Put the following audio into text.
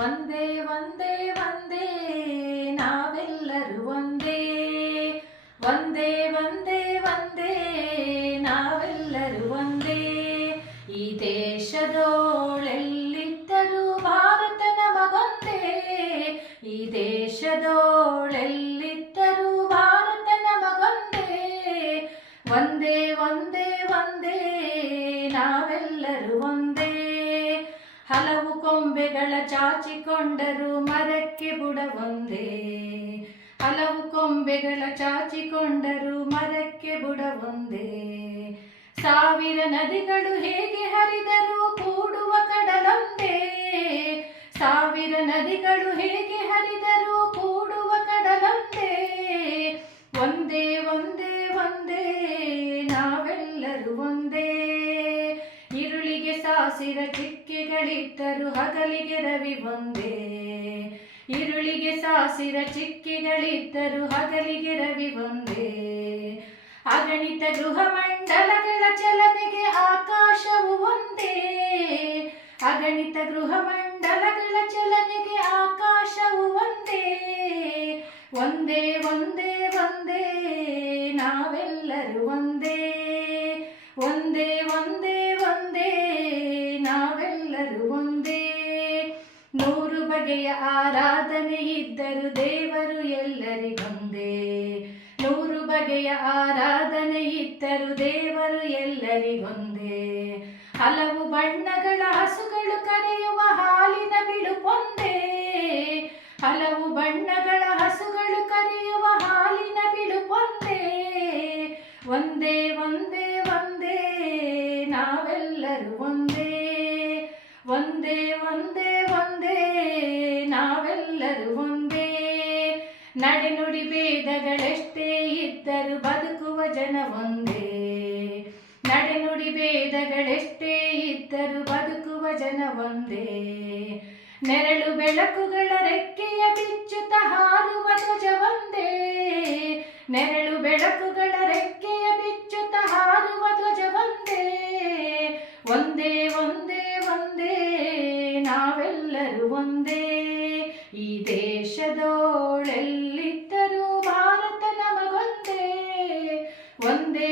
ಒಂದೇ ಒಂದೇ ಒಂದೇ ನಾವೆಲ್ಲರೂ ಒಂದೇ. ಒಂದೇ ಒಂದೇ ಒಂದೇ ನಾವೆಲ್ಲರೂ ಒಂದೇ. ಈ ದೇಶದೋಳೆಲ್ಲಿದ್ದರೂ ಭಾರತ ನಮಗೊಂದೇ. ಈ ದೇಶದೋಳೆಲ್ಲಿದ್ದರೂ ಭಾರತ ನಮಗೊಂದೇ. ಒಂದೇ ಒಂದೇ ಒಂದೇ ನಾವೆಲ್ಲರೂ ಒಂದೇ. ಹಲವು ಕೊಂಬೆಗಳ ಚಾಚಿಕೊಂಡರೂ ಮರಕ್ಕೆ ಬುಡ ಒಂದೇ. ಹಲವು ಕೊಂಬೆಗಳ ಚಾಚಿಕೊಂಡರೂ ಮರಕ್ಕೆ ಬುಡ ಒಂದೇ. ಸಾವಿರ ನದಿಗಳು ಹೇಗೆ ಹರಿದರೂ ಕೂಡುವ ಕಡಲೊಂದೇ. ಸಾವಿರ ನದಿಗಳು ಹೇಗೆ ಹರಿದರೂ ಕೂಡುವ ಕಡಲೊಂದೇ. ಒಂದೇ ಒಂದೇ ಒಂದೇ ನಾವೆಲ್ಲರೂ ಒಂದೇ. ഇരുಳಿಗೆ ಸಾಸಿರ ಚಿಕ್ಕೆಗಳಿದ್ದರು ಹಗಲಿಗೆ ರವಿ ಒಂದೇ. ഇരുಳಿಗೆ ಸಾಸಿರ ಚಿಕ್ಕೆಗಳಿದ್ದರು ಹಗಲಿಗೆ ರವಿ ಒಂದೇ. ಅಗಣಿತ ಗೃಹ ಮಂಡಲಗಳ ಚಲನೆಗೆ ಆಕಾಶವು ಒಂದೇ. ಅಗಣಿತ ಗೃಹ ಮಂಡಲಗಳ ಚಲನೆಗೆ ಆಕಾಶವು ಒಂದೇ. ಒಂದೇ ಒಂದೇ ಒಂದೇ ನಾವೆಲ್ಲರೂ ಒಂದೇ. ಒಂದೇ ಒಂದೇ ಒಂದೇ ನಾವೆಲ್ಲರೂ ಒಂದೇ. ನೂರು ಬಗೆಯ ಆರಾಧನೆ ಇದ್ದರು ದೇವರು ಎಲ್ಲರಿಗೊಂದೇ. ನೂರು ಬಗೆಯ ಆರಾಧನೆ ಇದ್ದರು ದೇವರು ಎಲ್ಲರಿಗೊಂದೇ. ಹಲವು ಬಣ್ಣಗಳ ಹಸುಗಳು ಕರೆಯುವ ಹಾಲಿನ ಬಿಳುಪೊಂದೇ. ಹಲವು ಬಣ್ಣಗಳ ಹಸುಗಳು ಕರೆಯುವ ಹಾಲಿನ ಬಿಳುಪೊಂದೇ. ಒಂದೇ ಒಂದೇ ಒಂದೇ ನಾವೆಲ್ಲರೂ ಒಂದೇ. ಒಂದೇ ಒಂದೇ ಒಂದೇ ನಾವೆಲ್ಲರೂ ಒಂದೇ. ನಡೆನುಡಿ ಭೇದಗಳೆಷ್ಟೇ ಇದ್ದರೂ ಬದುಕುವ ಜನ ಒಂದೇ. ನಡೆನುಡಿ ಭೇದಗಳೆಷ್ಟೇ ಇದ್ದರೂ ಬದುಕುವ ಜನ ಒಂದೇ. ನೆರಳು ಬೆಳಕುಗಳ ರೆಕ್ಕೆಯ ಬಿಚ್ಚುತ್ತ ಹಾರುವ ಧ್ವಜ ಒಂದೇ. ನೆರಳು ಬೆಳಕುಗಳ ರೆಕ್ಕೆಯ ಬಿಚ್ಚುತ್ತ ಹಾರುವ ಧ್ವಜ ಒಂದೇ. ಒಂದೇ ಒಂದೇ ಒಂದೇ ನಾವೆಲ್ಲರೂ ಒಂದೇ. ಈ ದೇಶದೋಳೆಲ್ಲಿದ್ದರೂ ಭಾರತ ನಮಗೊಂದೇ. ಒಂದೇ